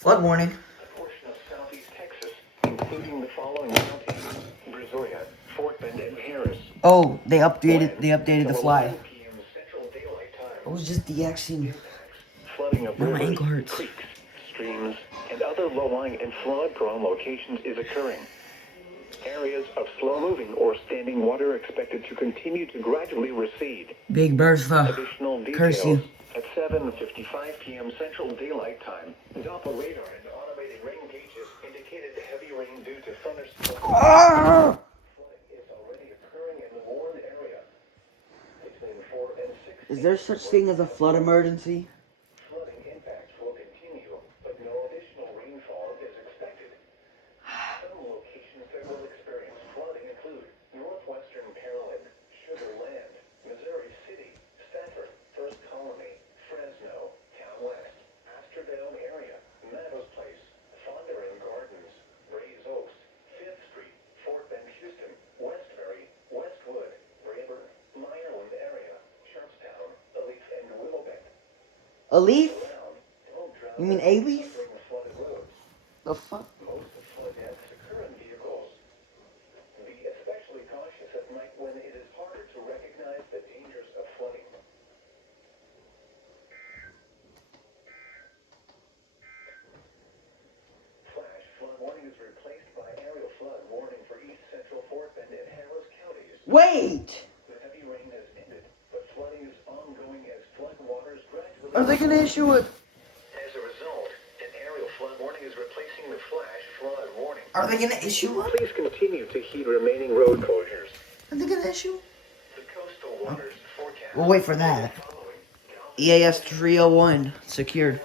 Flood warning. A portion of southeast Texas, including the following counties: Brazoria, Fort Bend, and Harris. Oh, they updated the fly. 11 p.m. Central Daylight Time. I was just DXing. Flooding of Now my rivers, ankle hurts. creeks, streams, and other low-lying and flood-prone locations is occurring. Areas of slow-moving or standing water expected to continue to gradually recede. Big Bertha. Additional Curse you. details at 7:55 p.m. Central Daylight Time. Doppler radar and automated rain gauges indicated heavy rain due to thunderstorms. Ah! Flooding is already occurring in the Warren area. Between 4 and 6. Is there such thing as a flood emergency? Flooding impacts will continue, but no additional rainfall is expected. Some locations that will experience flooding include northwestern Maryland, Sugar Land, Missouri City, Stafford, First Colony, Fresno, Town West, Astrodome area, Meadows Place, Fondren Gardens, Braes Oaks, 5th Street, Fort Bend, Houston, Westbury, Westwood, Rayburn, Ireland area, Sharpstown, Alief, and Willowbend. A leaf? Don't drown You mean a leaf? during the flooded roads. The fuck? Most of flood deaths occur in vehicles. Be especially cautious at night when it is harder to recognize the dangers of flooding. Flash flood warning is replaced by aerial flood warning for East Central, Fort Bend, and Harris counties. Wait! The heavy rain has ended, but flooding is ongoing as flood waters gradually... Are they gonna issue it? As a result, an aerial flood warning is replacing the flash flood warning. Are they gonna issue one? Please continue to heed remaining road closures. Are they gonna issue? The coastal waters forecast. We'll wait for that. Following EAS 301 secured.